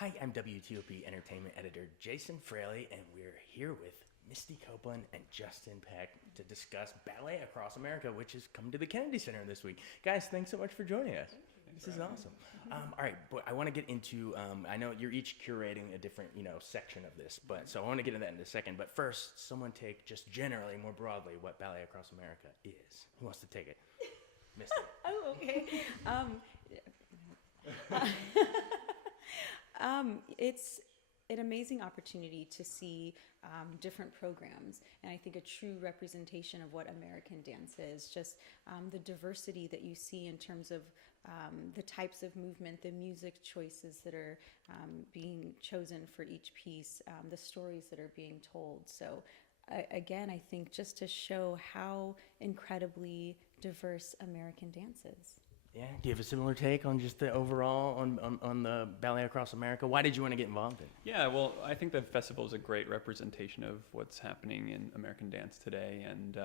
Hi, I'm WTOP Entertainment Editor Jason Fraley, and we're here with Misty Copeland and Justin Peck to discuss Ballet Across America, which is coming to the Kennedy Center this week. Guys, thanks so much for joining us. This is awesome. All right, but I want to get into, I know you're each curating a different, section of this, but so I want to get into that in a second. But first, someone take just generally, more broadly, what Ballet Across America is. Who wants to take it? Misty. Oh, okay. It's an amazing opportunity to see different programs, and I think a true representation of what American dance is. Just the diversity that you see in terms of the types of movement, the music choices that are being chosen for each piece, the stories that are being told. So again, I think just to show how incredibly diverse American dance is. Yeah, do you have a similar take on just the overall on the Ballet Across America? Why did you want to get involved in it? Yeah, well, I think the festival is a great representation of what's happening in American dance today, and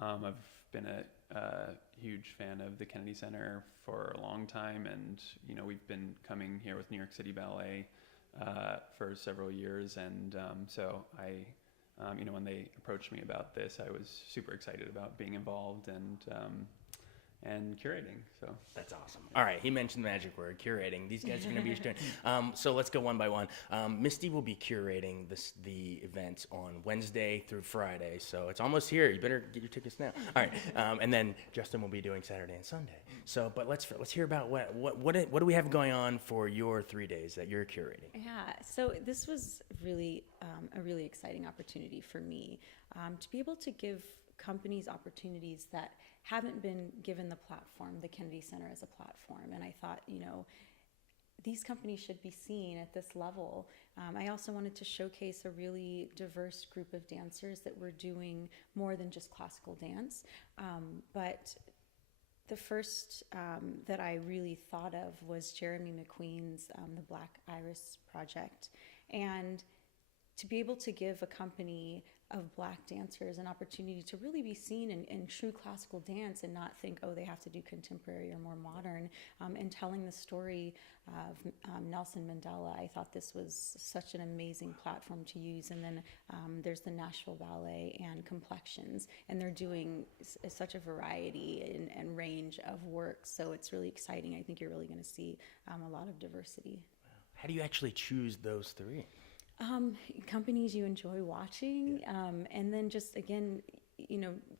I've been a huge fan of the Kennedy Center for a long time, and we've been coming here with New York City Ballet for several years, and so I, when they approached me about this, I was super excited about being involved and curating. So that's awesome. All right, he mentioned the magic word, curating. These guys are going to be doing. So let's go one by one. Misty will be curating the events on Wednesday through Friday, so it's almost here. You better get your tickets now. All right, and then Justin will be doing Saturday and Sunday. So, but let's hear about what do we have going on for your 3 days that you're curating? Yeah, so this was really a really exciting opportunity for me to be able to give companies opportunities that haven't been given the platform, the Kennedy Center as a platform. And I thought, these companies should be seen at this level. I also wanted to showcase a really diverse group of dancers that were doing more than just classical dance. But the first that I really thought of was Jeremy McQueen's The Black Iris Project. And to be able to give a company of Black dancers an opportunity to really be seen in true classical dance and not think, oh, they have to do contemporary or more modern, and telling the story of Nelson Mandela. I thought this was such an amazing platform to use. And then there's the Nashville Ballet and Complexions, and they're doing such a variety and range of work. So it's really exciting. I think you're really going to see a lot of diversity. How do you actually choose those three? Companies you enjoy watching, and then just again,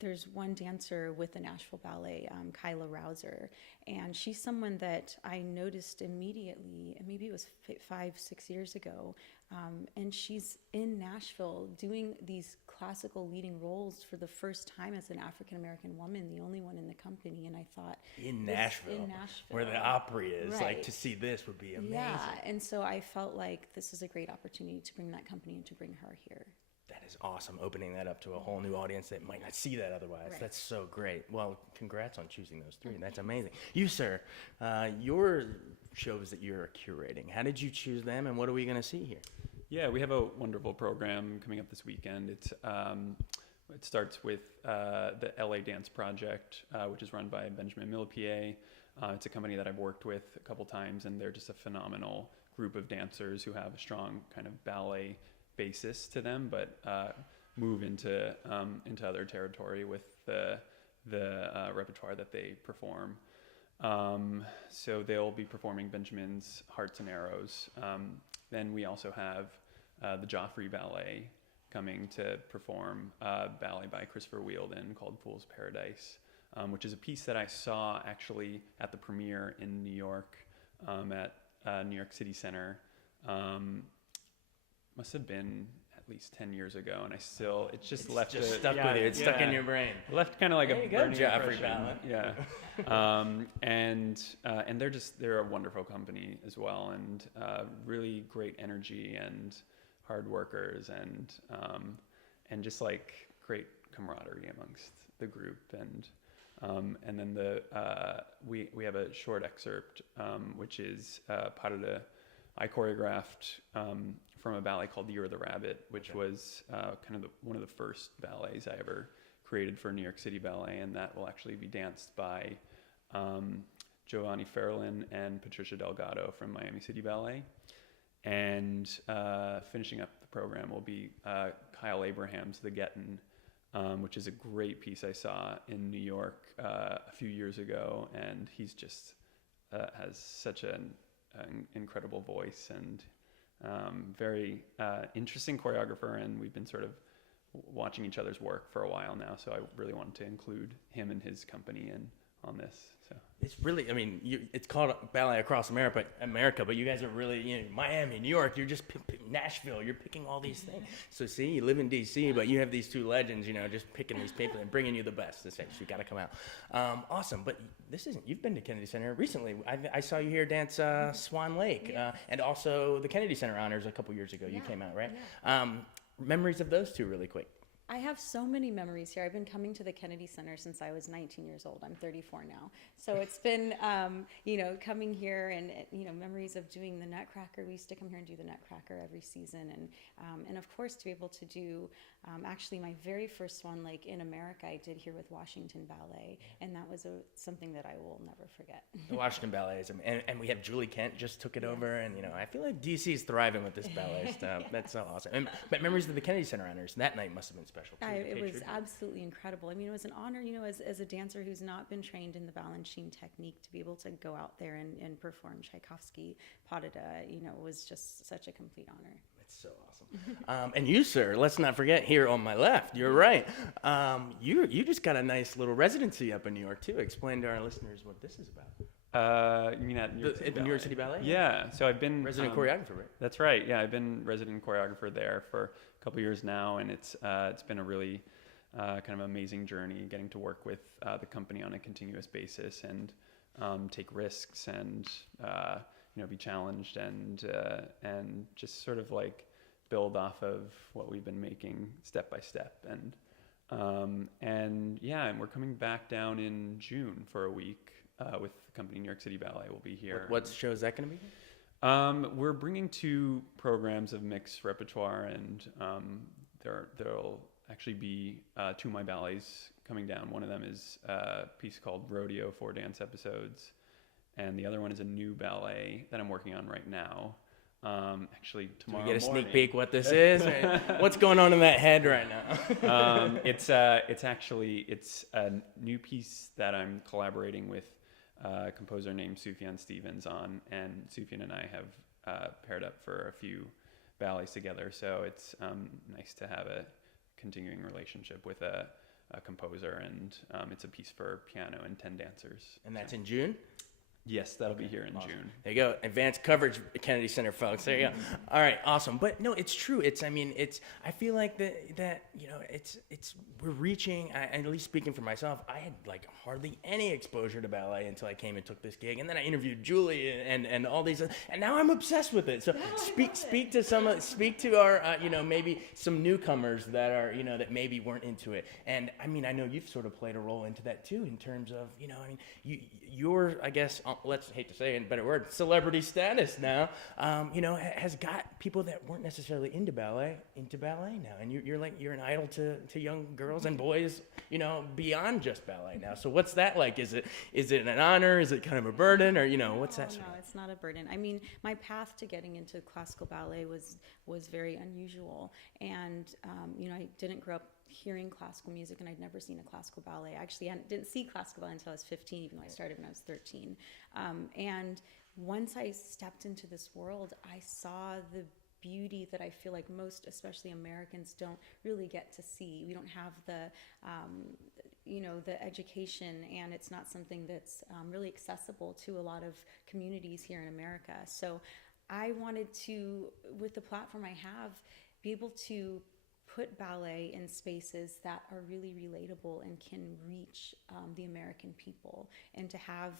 there's one dancer with the Nashville Ballet, Kyla Rouser, and she's someone that I noticed immediately, and maybe it was 5-6 years ago, and she's in Nashville doing these classical leading roles for the first time as an African-American woman, the only one in the company, and I thought... In Nashville, where the Opry is, right. Like to see this would be amazing. Yeah, and so I felt like this is a great opportunity to bring that company and to bring her here. That is awesome, opening that up to a whole new audience that might not see that otherwise. Right. That's so great. Well, congrats on choosing those three. That's amazing. You, sir, your shows that you're curating, how did you choose them, and what are we going to see here? yeah, we have a wonderful program coming up this weekend. It starts with the LA Dance Project, which is run by Benjamin Millepied. It's a company that I've worked with a couple times, and they're just a phenomenal group of dancers who have a strong kind of ballet basis to them, but move into other territory with the repertoire that they perform. So they'll be performing Benjamin's Hearts and Arrows. Then we also have the Joffrey Ballet coming to perform ballet by Christopher Wheeldon called Fool's Paradise, which is a piece that I saw actually at the premiere in New York at New York City Center. Must have been at least 10 years ago, and it's stuck with you. It's stuck in your brain. Left kind of like a burning Joffrey Ballet. Yeah. And they're a wonderful company as well, and really great energy and hard workers, and just like great camaraderie amongst the group, and then we have a short excerpt which is I choreographed from a ballet called The Year of the Rabbit, which was kind of one of the first ballets I ever created for New York City Ballet, and that will actually be danced by Giovanni Ferlin and Patricia Delgado from Miami City Ballet. And finishing up the program will be Kyle Abraham's The Gettin', which is a great piece I saw in New York a few years ago. And he's just has such an incredible voice and very interesting choreographer. And we've been sort of watching each other's work for a while now. So I really wanted to include him and his company on this. So it's really, I mean, it's called Ballet Across America, but you guys are really, you know, Miami, New York, you're just Nashville, you're picking all these things. So see, you live in D.C., but you have these two legends, you know, just picking these people and bringing you the best. So you got to come out. Awesome, but you've been to Kennedy Center recently. I saw you here dance Swan Lake, and also the Kennedy Center Honors a couple years ago. You came out, right? Yeah. Memories of those two really quick. I have so many memories here. I've been coming to the Kennedy Center since I was 19 years old. I'm 34 now. So it's been, coming here and, memories of doing the Nutcracker. We used to come here and do the Nutcracker every season. And of course, to be able to do, actually my very first Swan Lake in America, I did here with Washington Ballet. And that was something that I will never forget. The Washington Ballet is, and we have Julie Kent just took it over. And, I feel like DC is thriving with this ballet stuff. That's so awesome. But memories of the Kennedy Center honors, that night must have been special. It was absolutely incredible. I mean, it was an honor, as a dancer who's not been trained in the Balanchine technique, to be able to go out there and perform Tchaikovsky, Padada, it was just such a complete honor. It's so awesome. And you, sir, let's not forget here on my left, you're right. You just got a nice little residency up in New York, too. Explain to our listeners what this is about. You mean at New York City Ballet? New York City Ballet? Yeah. So I've been resident choreographer, right? That's right. Yeah, I've been resident choreographer there for a couple years now, and it's been a really kind of amazing journey getting to work with the company on a continuous basis and take risks and be challenged and just sort of like build off of what we've been making step by step and we're coming back down in June for a week. With the company New York City Ballet. We'll be here. What show is that going to be? We're bringing 2 programs of mixed repertoire, and there'll actually be 2 of my ballets coming down. One of them is a piece called Rodeo, 4 dance episodes, and the other one is a new ballet that I'm working on right now. Actually, tomorrow morning. Can we get a sneak peek what this is? What's going on in that head right now? It's a new piece that I'm collaborating with a composer named Sufjan Stevens on, and Sufjan and I have paired up for a few ballets together. So it's nice to have a continuing relationship with a composer, and it's a piece for piano and 10 dancers. And that's in June? Yes, that'll be here in June. There you go. Advanced coverage at Kennedy Center, folks. There you go. All right, awesome. But no, it's true. I feel like that we're reaching, at least speaking for myself, I had like hardly any exposure to ballet until I came and took this gig. And then I interviewed Julie and all these, and now I'm obsessed with it. So speak to our, maybe some newcomers that are, that maybe weren't into it. And I mean, I know you've sort of played a role into that too, in terms of, you're, I guess, let's hate to say it in a better word, celebrity status now, has got people that weren't necessarily into ballet now. And you're an idol to young girls and boys, beyond just ballet now. So what's that like? Is it an honor? Is it kind of a burden? Or, what's that? No, it's not a burden. I mean, my path to getting into classical ballet was very unusual. And, I didn't grow up hearing classical music, and I'd never seen a classical ballet. Actually, I didn't see classical ballet until I was 15, even though I started when I was 13. And once I stepped into this world, I saw the beauty that I feel like most, especially Americans, don't really get to see. We don't have the education, and it's not something that's really accessible to a lot of communities here in America. So I wanted to, with the platform I have, be able to put ballet in spaces that are really relatable and can reach the American people, and to have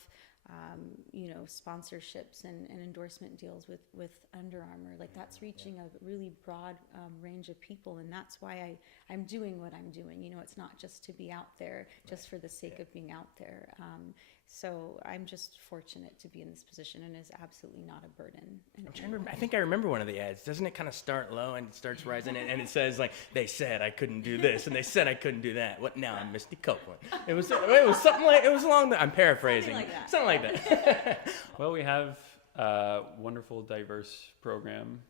sponsorships and endorsement deals with Under Armour. Like, that's reaching a really broad range of people, and that's why I'm doing what I'm doing. It's not just to be out there just for the sake of being out there. So I'm just fortunate to be in this position, and it's absolutely not a burden. I'm trying to remember, I think I remember one of the ads. Doesn't it kind of start low and it starts rising, and it says like, they said I couldn't do this, and they said I couldn't do that. What now? I'm Misty Copeland. It was something like, it was along the, I'm paraphrasing. Something like that. Well, we have wonderful, diverse program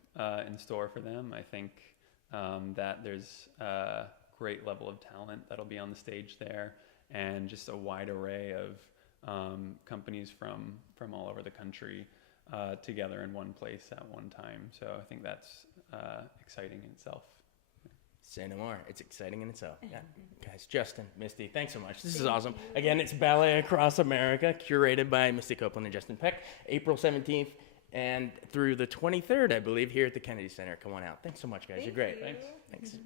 in store for them. I think that there's a great level of talent that'll be on the stage there, and just a wide array of companies from all over the country together in one place at one time. So I think that's exciting in itself. Say no more. It's exciting in itself. Yeah. Guys, Justin, Misty, thanks so much. This is awesome. Again, it's Ballet Across America, curated by Misty Copeland and Justin Peck, April 17th and through the 23rd, I believe, here at the Kennedy Center. Come on out. Thanks so much, guys. You're great. Thanks. Thanks.